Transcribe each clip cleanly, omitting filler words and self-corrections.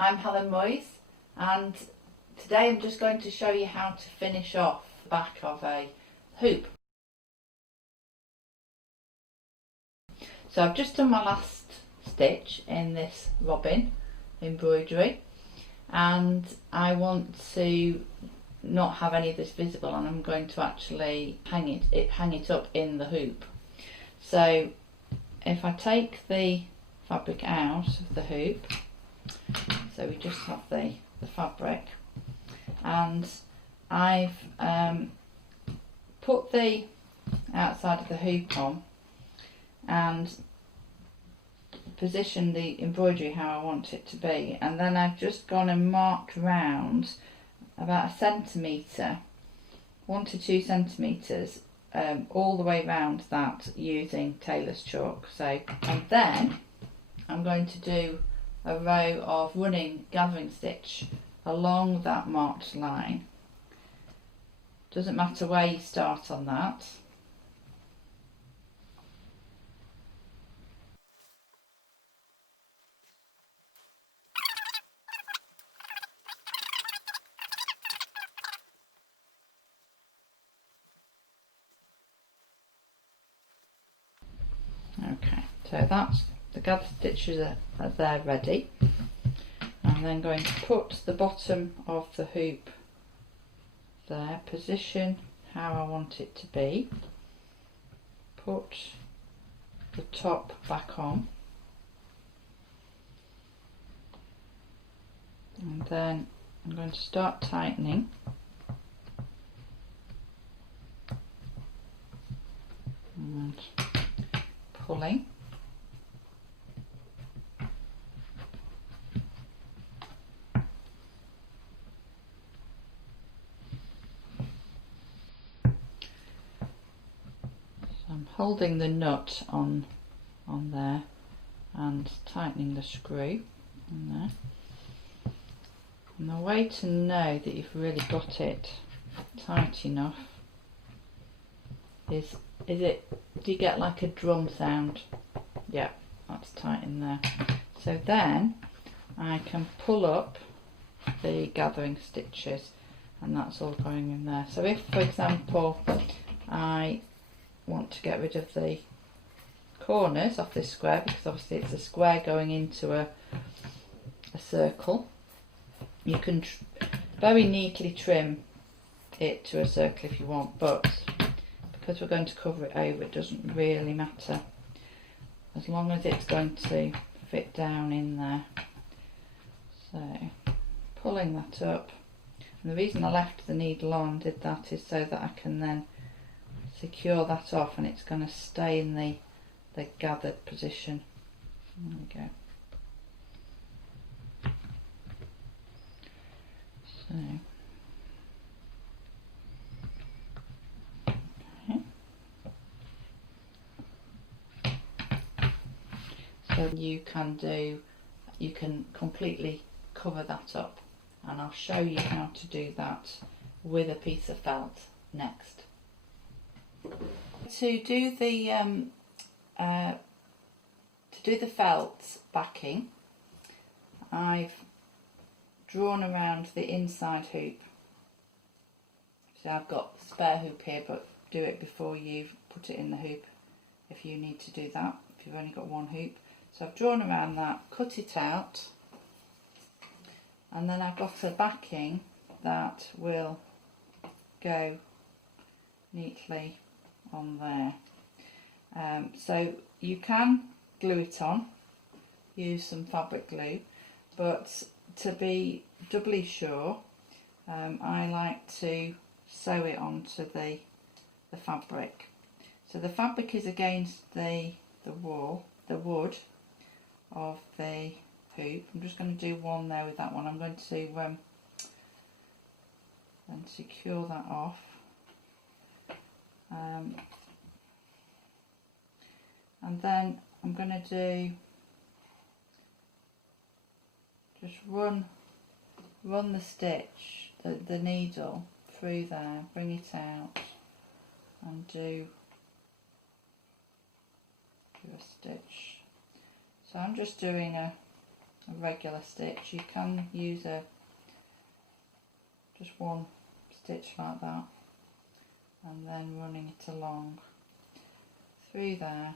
I'm Helen Moyes, and today I'm just going to show you how to finish off the back of a hoop. So I've just done my last stitch in this robin embroidery, and I want to not have any of this visible, and I'm going to actually hang it up in the hoop. So if I take the fabric out of the hoop, so we just have the fabric, and I've put the outside of the hoop on and position the embroidery how I want it to be, and then I've just gone and marked round about 1 centimetre, 1 to 2 centimetres, all the way round that using tailor's chalk. So, and then I'm going to do a row of running gathering stitch along that marked line. Doesn't matter where you start on that. Okay, so that's the gather stitches are there ready. I'm then going to put the bottom of the hoop there, position how I want it to be, put the top back on, and then I'm going to start tightening. And pulling. So I'm holding the nut on there and tightening the screw in there. And the way to know that you've really got it tight enough is it, do you get like a drum sound? Yeah, that's tight in there. So then I can pull up the gathering stitches, and that's all going in there. So if, for example, I want to get rid of the corners off this square, because obviously it's a square going into a circle, you can very neatly trim it to a circle if you want, but because we're going to cover it over, it doesn't really matter as long as it's going to fit down in there. So pulling that up, and the reason I left the needle on and did that is so that I can then secure that off, and it's going to stay in the gathered position. There we go. So you can completely cover that up, and I'll show you how to do that with a piece of felt next. To do the felt backing, I've drawn around the inside hoop. So I've got a spare hoop here, but do it before you put it in the hoop if you need to do that, if you've only got one hoop. So I've drawn around that, cut it out, and then I've got a backing that will go neatly on there. So you can glue it on, use some fabric glue, but to be doubly sure, I like to sew it onto the fabric. So the fabric is against the wood of the hoop. I'm just going to do one there with that one. I'm going to and secure that off. And then I'm going to do just run the stitch, the needle through there, bring it out, and do a stitch. So I'm just doing a a regular stitch. You can use just one stitch like that, and then running it along through there,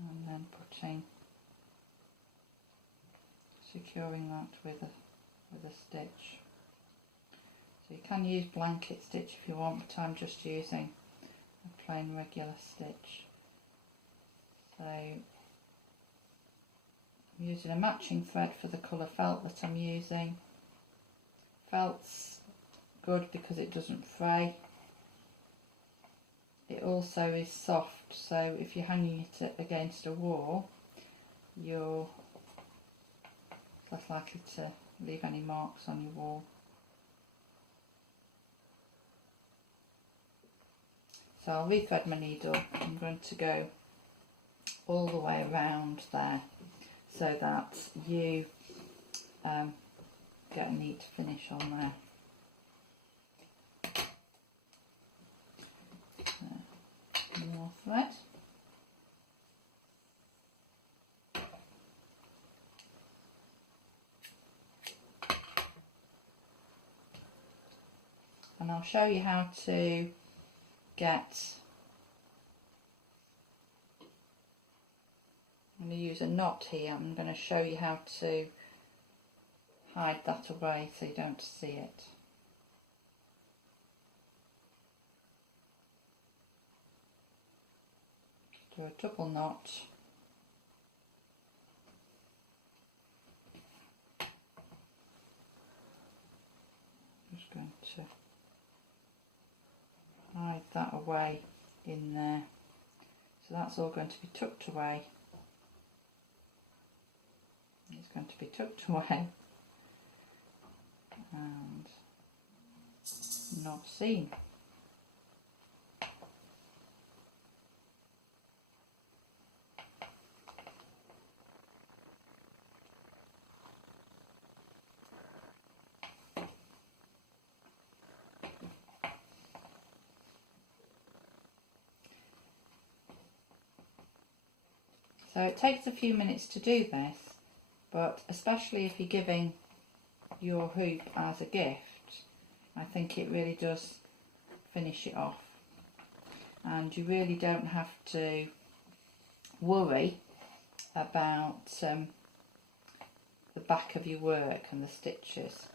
and then securing that with a stitch. So you can use blanket stitch if you want, but I'm just using a plain regular stitch. So I'm using a matching thread for the colour felt that I'm using. Felt's good because it doesn't fray. It also is soft, so if you're hanging it against a wall, you're less likely to leave any marks on your wall. So I'll rethread my needle. I'm going to go all the way around there so that you get a neat finish on there. More thread. And I'll show you how to get, I'm going to use a knot here. I'm going to show you how to hide that away so you don't see it. Do a double knot. Just going to hide that away in there. So that's all going to be tucked away. It's going to be tucked away and not seen. So it takes a few minutes to do this, but especially if you're giving your hoop as a gift, I think it really does finish it off. And you really don't have to worry about the back of your work and the stitches.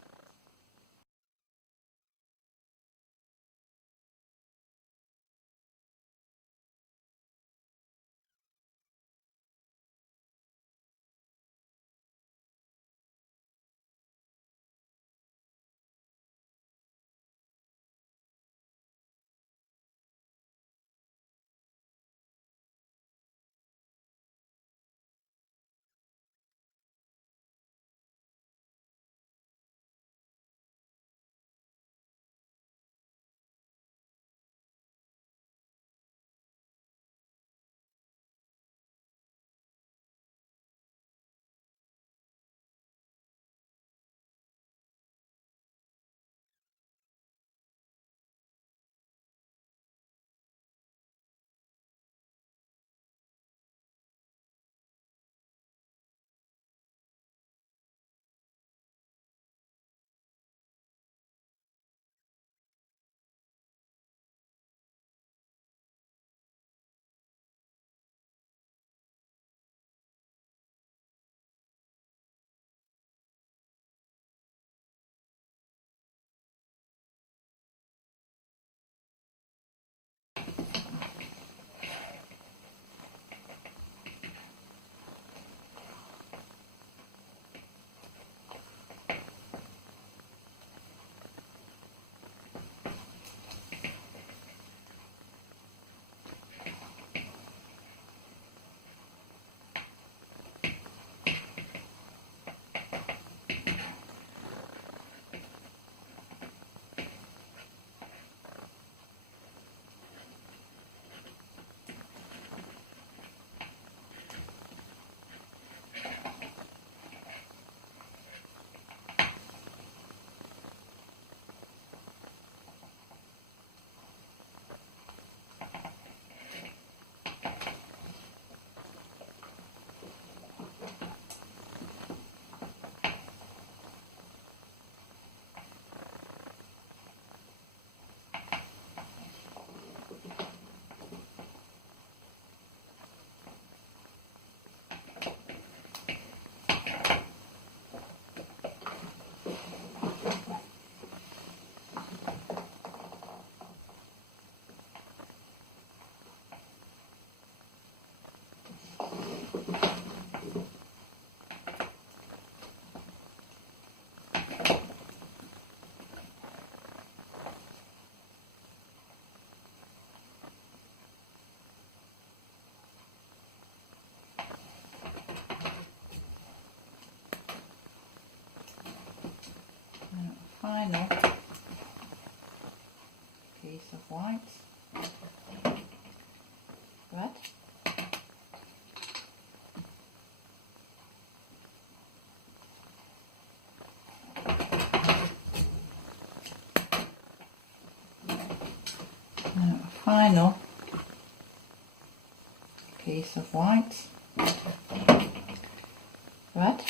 final piece of white, red, now a final piece of white, red,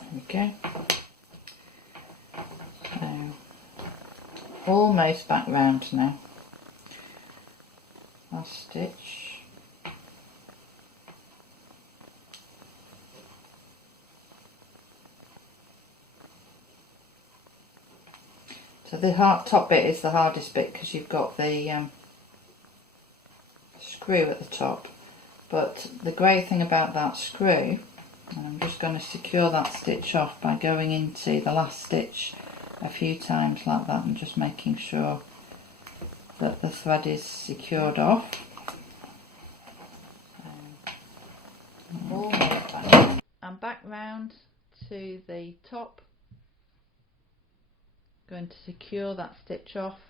there we go. So almost back round now. Last stitch. So the top bit is the hardest bit because you've got the screw at the top. But the great thing about that screw, and I'm just going to secure that stitch off by going into the last stitch a few times like that and just making sure that the thread is secured off. And back round to the top, going to secure that stitch off.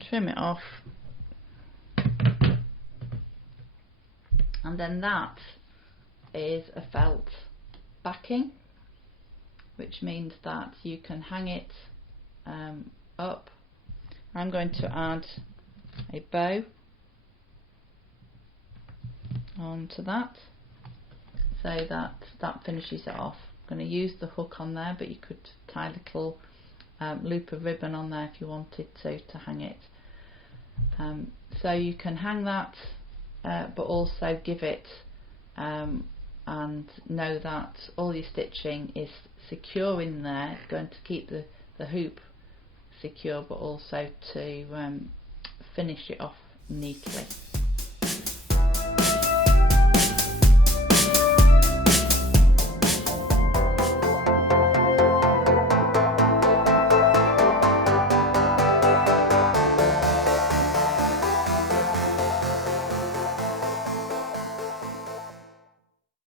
Trim it off, and then that is a felt backing, which means that you can hang it up. I'm going to add a bow onto that so that finishes it off. I'm going to use the hook on there, but you could tie a little loop of ribbon on there if you wanted to hang it. So you can hang that, but also give it and know that all your stitching is secure in there. It's going to keep the hoop secure, but also to finish it off neatly.